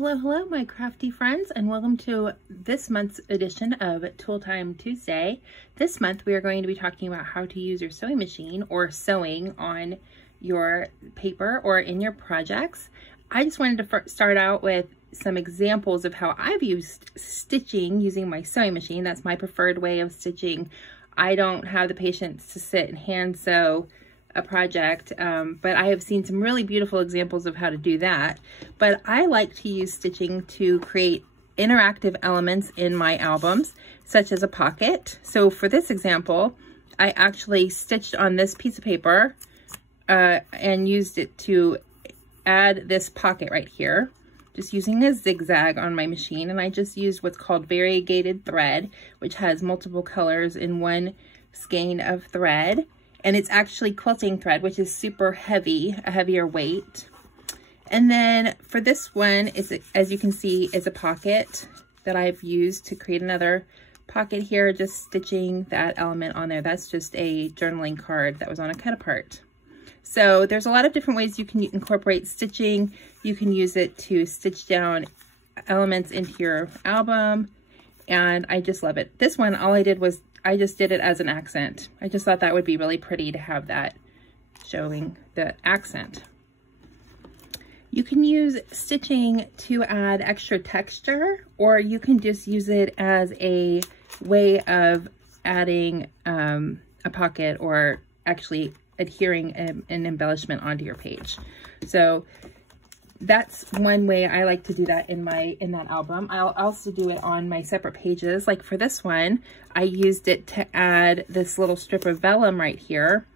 Hello, hello, my crafty friends, and welcome to this month's edition of Tool Time Tuesday. This month, we are going to be talking about how to use your sewing machine or sewing on your paper or in your projects. I just wanted to start out with some examples of how I've used stitching using my sewing machine. That's my preferred way of stitching. I don't have the patience to sit and hand sew a project, but I have seen some really beautiful examples of how to do that. But I like to use stitching to create interactive elements in my albums, such as a pocket. So for this example, I actually stitched on this piece of paper and used it to add this pocket right here, just using a zigzag on my machine. And I just used what's called variegated thread, which has multiple colors in one skein of thread. And it's actually quilting thread, which is super heavy, a heavier weight. And then for this one, as you can see, is a pocket that I've used to create another pocket here, just stitching that element on there. That's just a journaling card that was on a cut apart. So there's a lot of different ways you can incorporate stitching. You can use it to stitch down elements into your album, and I just love it. This one, all I did was I just did it as an accent. I just thought that would be really pretty to have that showing the accent. You can use stitching to add extra texture, or you can just use it as a way of adding a pocket or actually adhering an embellishment onto your page. So that's one way I like to do that in that album. I'll also do it on my separate pages. Like for this one, I used it to add this little strip of vellum right here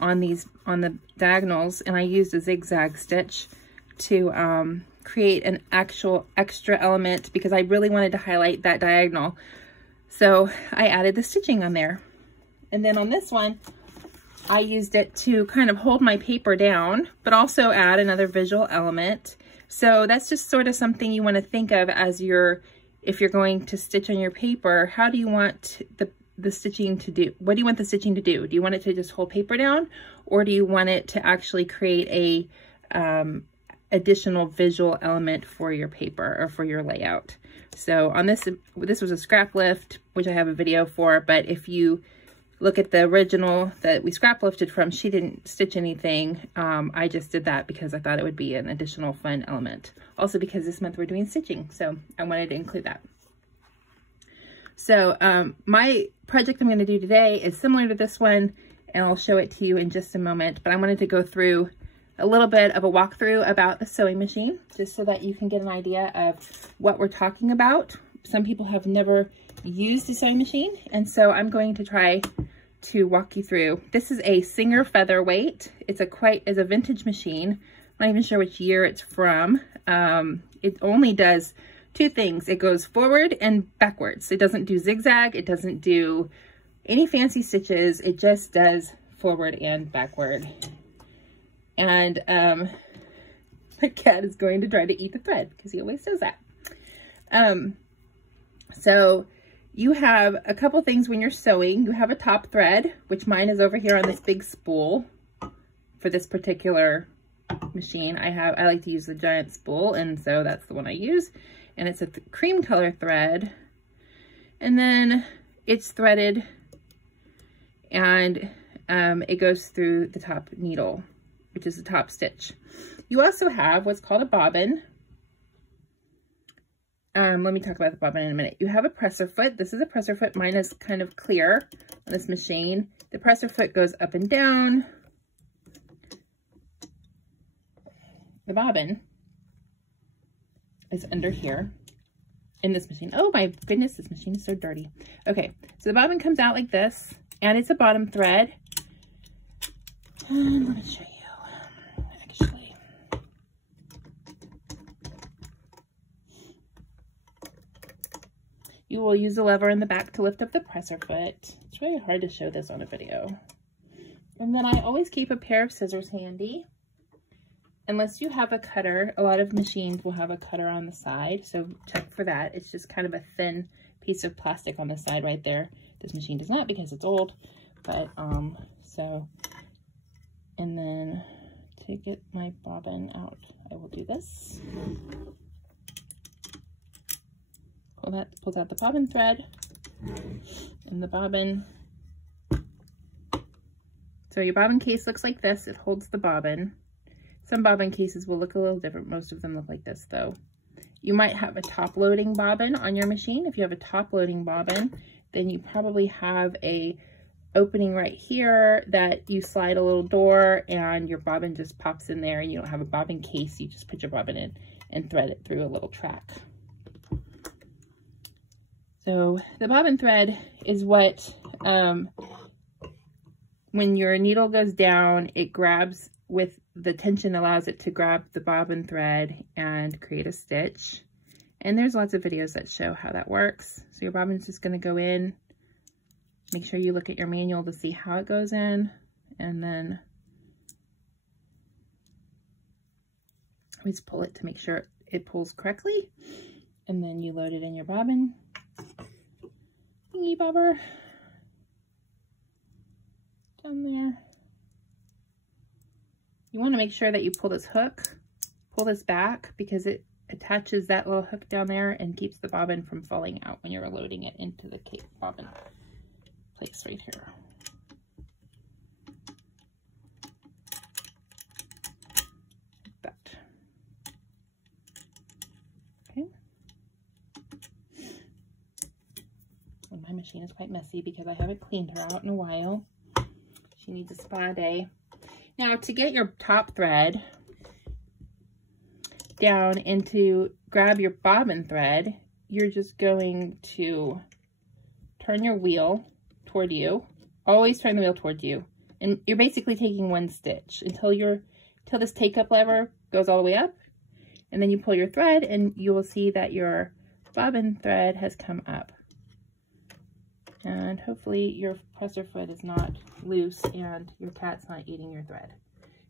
on the diagonals, and I used a zigzag stitch to create an actual extra element because I really wanted to highlight that diagonal. So I added the stitching on there. And then on this one, I used it to kind of hold my paper down, but also add another visual element. So that's just sort of something you want to think of as if you're going to stitch on your paper. How do you want the stitching to do? What do you want the stitching to do? Do you want it to just hold paper down, or do you want it to actually create a additional visual element for your paper or for your layout? So on this was a scrap lift, which I have a video for, but if you look at the original that we scrap lifted from, she didn't stitch anything. I just did that because I thought it would be an additional fun element. Also because this month we're doing stitching, so I wanted to include that. So my project I'm gonna do today is similar to this one, and I'll show it to you in just a moment, but I wanted to go through a little bit of a walkthrough about the sewing machine, just so that you can get an idea of what we're talking about. Some people have never used a sewing machine, and so I'm going to try to walk you through. This is a Singer Featherweight. It's a vintage machine. I'm not even sure which year it's from. It only does two things. It goes forward and backwards. It doesn't do zigzag. It doesn't do any fancy stitches. It just does forward and backward. And my cat is going to try to eat the thread because he always does that. So you have a couple things when you're sewing. You have a top thread, which mine is over here on this big spool for this particular machine. I like to use the giant spool, and so that's the one I use. And it's a cream color thread. And then it's threaded, and it goes through the top needle, which is the top stitch. You also have what's called a bobbin. Let me talk about the bobbin in a minute. You have a presser foot. This is a presser foot. Mine is kind of clear on this machine. The presser foot goes up and down. The bobbin is under here in this machine. Oh my goodness, this machine is so dirty. Okay, so the bobbin comes out like this, and it's a bottom thread. And let me show you. Actually, you will use the lever in the back to lift up the presser foot. It's really hard to show this on a video. And then I always keep a pair of scissors handy. Unless you have a cutter, a lot of machines will have a cutter on the side, so check for that. It's just kind of a thin piece of plastic on the side right there. This machine does not because it's old, but and then to get my bobbin out, I will do this. pulls out the bobbin thread and the bobbin. So your bobbin case looks like this. It holds the bobbin. Some bobbin cases will look a little different. Most of them look like this though. You might have a top loading bobbin on your machine. If you have a top loading bobbin, then you probably have a opening right here that you slide a little door and your bobbin just pops in there, and you don't have a bobbin case. You just put your bobbin in and thread it through a little track. So the bobbin thread is what, when your needle goes down, it grabs with the tension, allows it to grab the bobbin thread and create a stitch. And there's lots of videos that show how that works. So your bobbin's just going to go in. Make sure you look at your manual to see how it goes in, and then always pull it to make sure it pulls correctly. And then you load it in your bobbin. Thingy bobber. Down there. You want to make sure that you pull this hook, pull this back, because it attaches that little hook down there and keeps the bobbin from falling out when you're loading it into the bobbin place right here. Like that. Okay. And my machine is quite messy because I haven't cleaned her out in a while. She needs a spa day. Now, to get your top thread down and to grab your bobbin thread, you're just going to turn your wheel toward you. Always turn the wheel toward you. And you're basically taking one stitch until this take-up lever goes all the way up. And then you pull your thread and you will see that your bobbin thread has come up. And hopefully your presser foot is not loose and your cat's not eating your thread.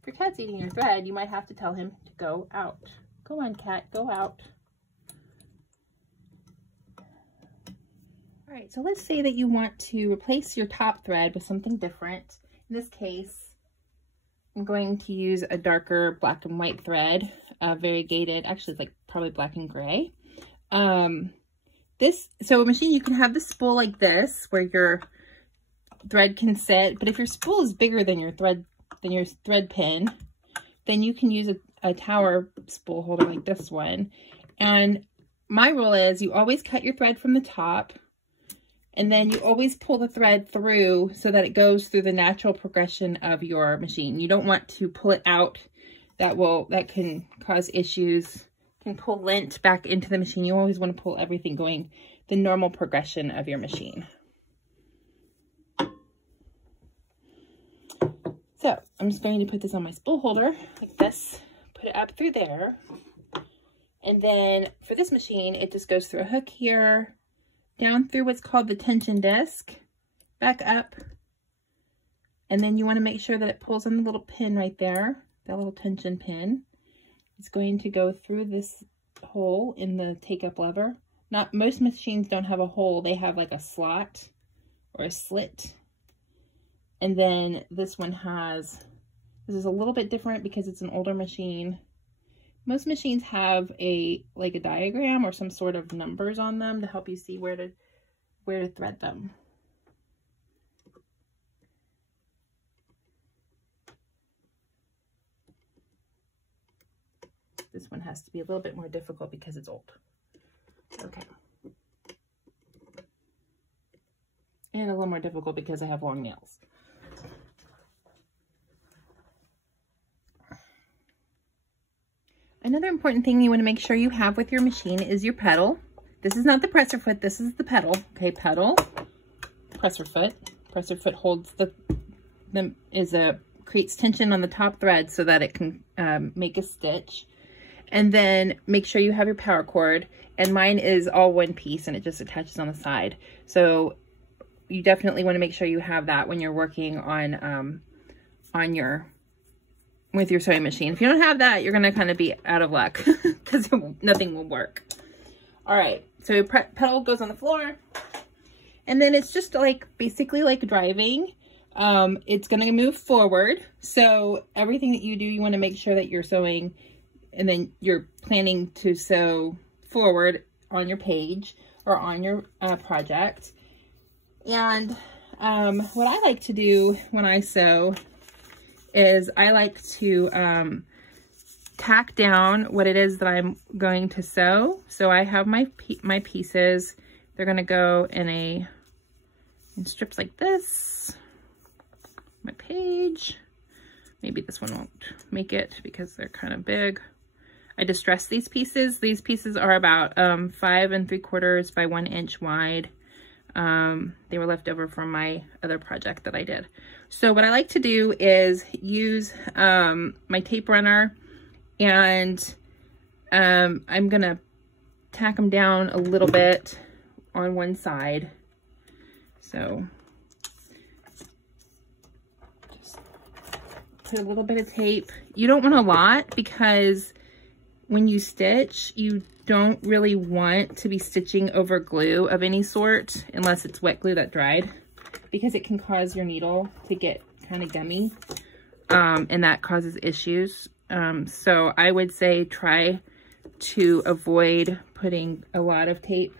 If your cat's eating your thread, you might have to tell him to go out. Go on, cat, go out. All right, so let's say that you want to replace your top thread with something different. In this case, I'm going to use a darker black and white thread, variegated, actually it's like probably black and gray. So a machine, you can have the spool like this where your thread can sit, but if your spool is bigger than your thread pin, then you can use a tower spool holder like this one. And my rule is you always cut your thread from the top, and then you always pull the thread through so that it goes through the natural progression of your machine. You don't want to pull it out. That can cause issues. Can pull lint back into the machine. You always want to pull everything going the normal progression of your machine. So I'm just going to put this on my spool holder like this, put it up through there. And then for this machine, it just goes through a hook here, down through what's called the tension disc, back up. And then you want to make sure that it pulls on the little pin right there, that little tension pin. It's going to go through this hole in the take-up lever. Most machines don't have a hole. They have like a slot or a slit. And then this one this is a little bit different because it's an older machine. Most machines have like a diagram or some sort of numbers on them to help you see where to thread them. This one has to be a little bit more difficult because it's old. Okay. And a little more difficult because I have long nails. Another important thing you want to make sure you have with your machine is your pedal. This is not the presser foot, this is the pedal. Okay, pedal, presser foot. Presser foot holds creates tension on the top thread so that it can make a stitch. And then make sure you have your power cord, and mine is all one piece and it just attaches on the side. So you definitely want to make sure you have that when you're working with your sewing machine. If you don't have that, you're going to kind of be out of luck because nothing will work. All right, so your pedal goes on the floor, and then it's just basically like driving. It's going to move forward. So everything that you do, you want to make sure that you're sewing, and then you're planning to sew forward on your page. or on your project. And what I like to do when I sew is I like to tack down what it is that I'm going to sew. So I have my pieces. They're going to go in strips like this. My page. Maybe this one won't make it because they're kind of big. I distressed these pieces. These pieces are about 5 3/4 by 1 inch wide. They were left over from my other project that I did. So what I like to do is use my tape runner, and I'm gonna tack them down a little bit on one side. So just put a little bit of tape. You don't want a lot because when you stitch, you don't really want to be stitching over glue of any sort unless it's wet glue that dried, because it can cause your needle to get kind of gummy, and that causes issues. So I would say try to avoid putting a lot of tape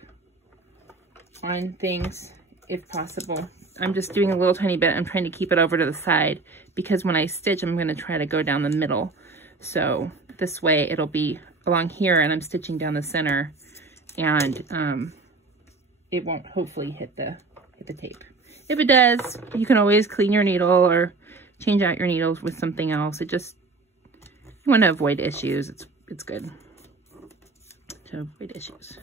on things if possible. I'm just doing a little tiny bit. I'm trying to keep it over to the side because when I stitch, I'm going to try to go down the middle. So this way it'll be along here and I'm stitching down the center, and it won't hopefully hit the tape. If it does, you can always clean your needle or change out your needles with something else. You want to avoid issues. It's good to avoid issues.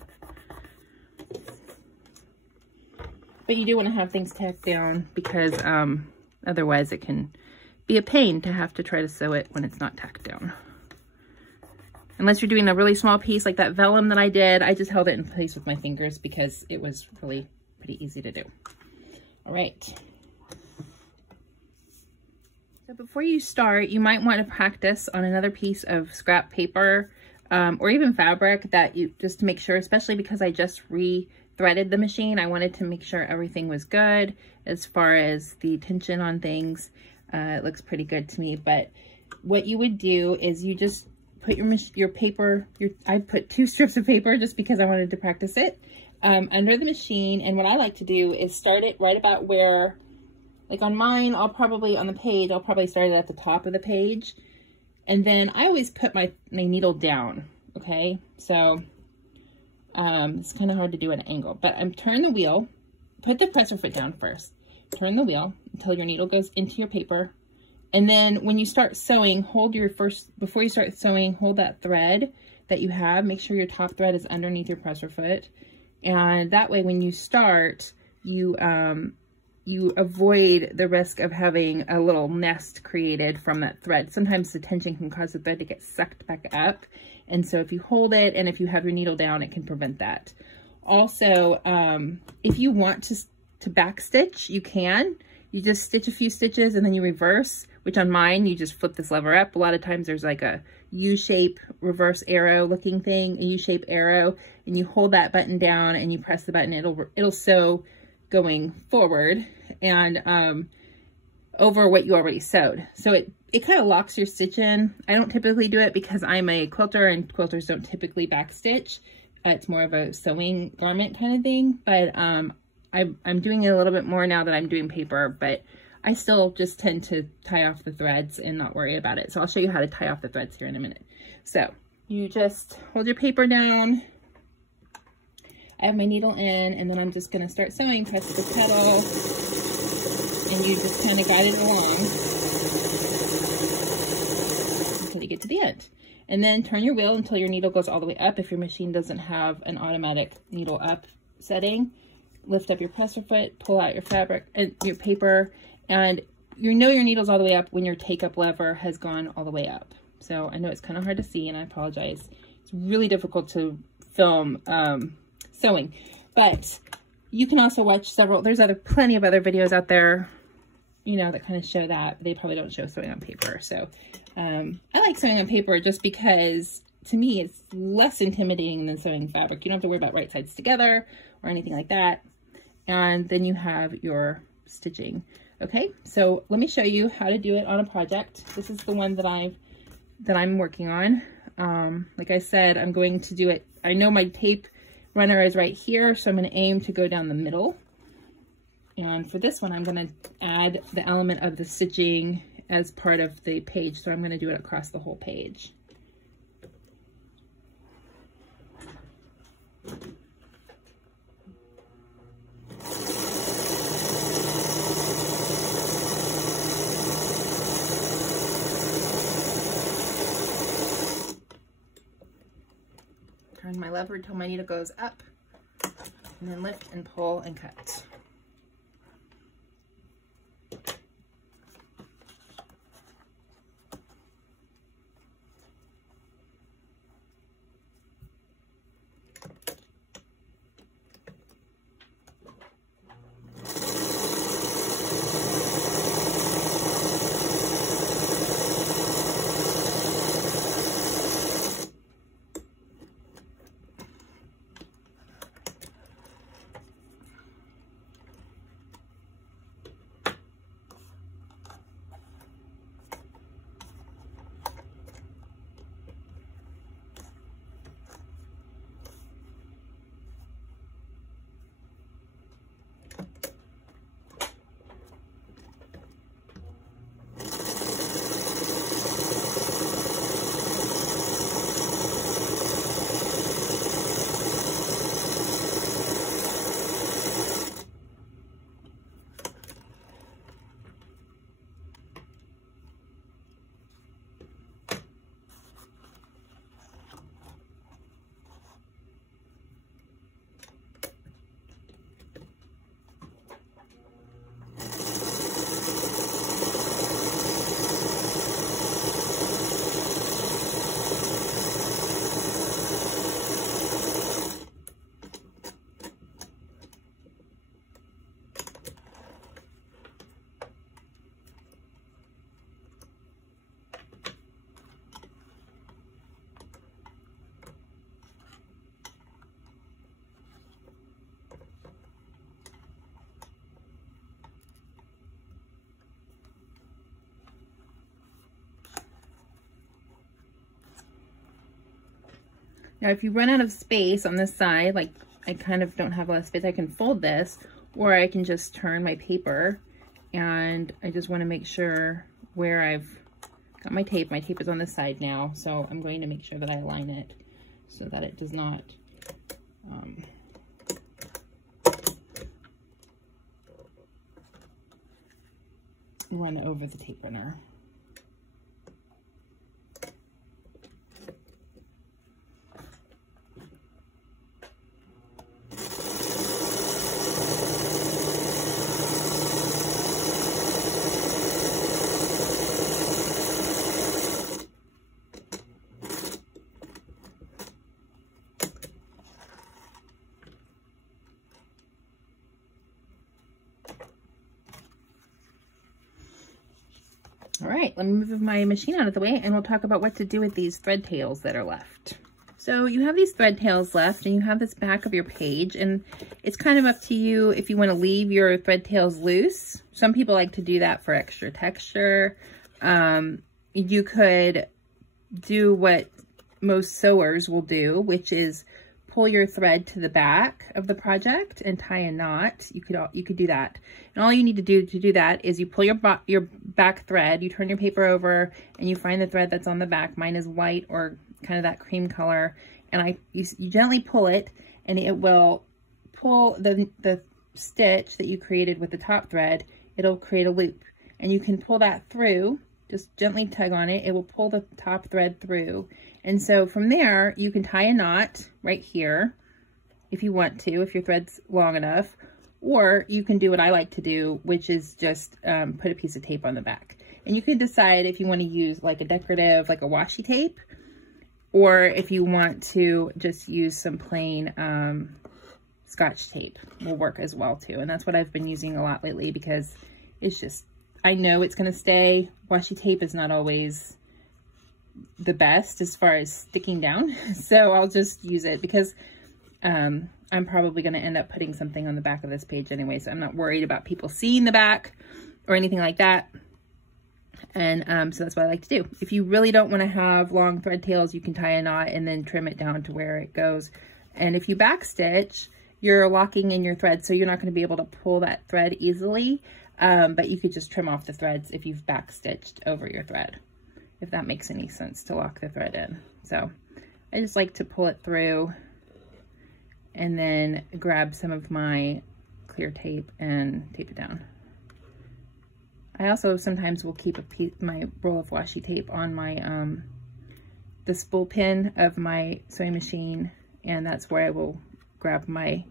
But you do want to have things tacked down because otherwise it can be a pain to have to try to sew it when it's not tacked down. Unless you're doing a really small piece like that vellum that I did, I just held it in place with my fingers because it was really pretty easy to do. All right. So before you start, you might want to practice on another piece of scrap paper or even fabric just to make sure, especially because I just re-threaded the machine. I wanted to make sure everything was good as far as the tension on things. It looks pretty good to me, but what you would do is you just put your paper, I put 2 strips of paper just because I wanted to practice it, under the machine. And what I like to do is start it right about where, like on mine, on the page, I'll probably start it at the top of the page. And then I always put my needle down, okay? So it's kind of hard to do at an angle, but turn the wheel, put the presser foot down first, turn the wheel until your needle goes into your paper. And then when you start sewing, before you start sewing, hold that thread that you have. Make sure your top thread is underneath your presser foot. And that way, when you start, you avoid the risk of having a little nest created from that thread. Sometimes the tension can cause the thread to get sucked back up. And so if you hold it and if you have your needle down, it can prevent that. Also, if you want to back stitch, you can. You just stitch a few stitches and then you reverse, which on mine, you just flip this lever up. A lot of times there's like a U-shape reverse arrow looking thing, a U-shape arrow, and you hold that button down and you press the button. It'll sew going forward and over what you already sewed. So it kind of locks your stitch in. I don't typically do it because I'm a quilter and quilters don't typically back stitch. It's more of a sewing garment kind of thing, but I'm doing it a little bit more now that I'm doing paper, but I still just tend to tie off the threads and not worry about it. So I'll show you how to tie off the threads here in a minute. So you just hold your paper down. I have my needle in, and then I'm just going to start sewing. Press the pedal, and you just kind of guide it along until you get to the end. And then turn your wheel until your needle goes all the way up. If your machine doesn't have an automatic needle up setting, lift up your presser foot, pull out your fabric and your paper, and you know your needle's all the way up when your take-up lever has gone all the way up. So I know it's kind of hard to see, and I apologize. It's really difficult to film sewing, but you can also watch there's plenty of other videos out there, that kind of show that. They probably don't show sewing on paper. So I like sewing on paper just because to me it's less intimidating than sewing fabric. You don't have to worry about right sides together or anything like that. And then you have your stitching. Okay, so let me show you how to do it on a project. This is the one that I'm working on. Like I said, I'm going to do it. I know my tape runner is right here, so I'm going to aim to go down the middle. And for this one, I'm going to add the element of the stitching as part of the page, so I'm going to do it across the whole page. Turn my lever until my needle goes up, and then lift and pull and cut. Now, if you run out of space on this side, like I kind of don't have a lot of space, I can fold this, or I can just turn my paper, and I just want to make sure where I've got my tape. My tape is on this side now, so I'm going to make sure that I align it so that it does not run over the tape runner. All right, let me move my machine out of the way and we'll talk about what to do with these thread tails that are left. So you have these thread tails left and you have this back of your page, and it's kind of up to you if you want to leave your thread tails loose. Some people like to do that for extra texture. You could do what most sewers will do, which is pull your thread to the back of the project and tie a knot. You could do that. And all you need to do that is you pull your back thread, you turn your paper over, and you find the thread that's on the back. Mine is white or kind of that cream color. And you gently pull it, and it will pull the stitch that you created with the top thread. It'll create a loop, and you can pull that through. Just gently tug on it. It will pull the top thread through. And so from there, you can tie a knot right here if you want to, if your thread's long enough, or you can do what I like to do, which is just put a piece of tape on the back. And you can decide if you want to use like a decorative, like a washi tape, or if you want to just use some plain Scotch tape will work as well too. And that's what I've been using a lot lately because it's just, I know it's going to stay. Washi tape is not always the best as far as sticking down. So I'll just use it because I'm probably going to end up putting something on the back of this page anyway. So I'm not worried about people seeing the back or anything like that. And so that's what I like to do. If you really don't want to have long thread tails, you can tie a knot and then trim it down to where it goes. And if you backstitch, you're locking in your thread, so you're not going to be able to pull that thread easily. But you could just trim off the threads if you've backstitched over your thread, if that makes any sense, to lock the thread in. So I just like to pull it through and then grab some of my clear tape and tape it down. I also sometimes will keep my roll of washi tape on my the spool pin of my sewing machine, and that's where I will grab my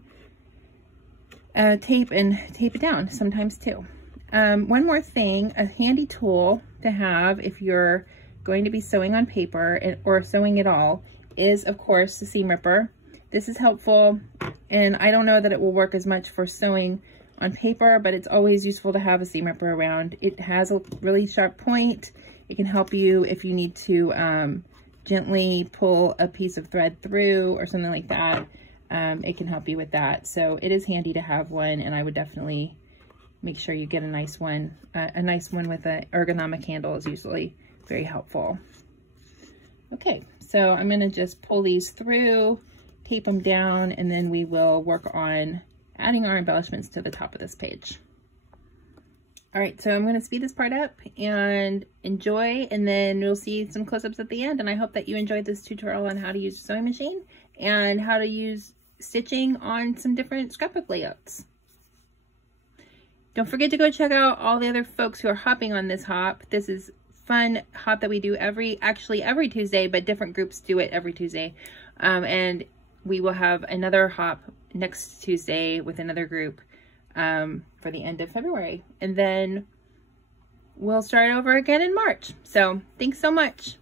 tape and tape it down sometimes too. One more thing, a handy tool to have if you're going to be sewing on paper or sewing at all is, of course, the seam ripper. This is helpful, and I don't know that it will work as much for sewing on paper, but it's always useful to have a seam ripper around. It has a really sharp point. It can help you if you need to gently pull a piece of thread through or something like that. It can help you with that. So it is handy to have one, and I would definitely make sure you get a nice one. A nice one with an ergonomic handle is usually very helpful. Okay, so I'm gonna just pull these through, tape them down, and then we will work on adding our embellishments to the top of this page. All right, so I'm going to speed this part up and enjoy, and then we'll see some close-ups at the end. And I hope that you enjoyed this tutorial on how to use a sewing machine and how to use stitching on some different scrapbook layouts. Don't forget to go check out all the other folks who are hopping on this hop. This is fun hop that we do actually every Tuesday, but different groups do it every Tuesday. And we will have another hop next Tuesday with another group for the end of February. And then we'll start over again in March. So thanks so much.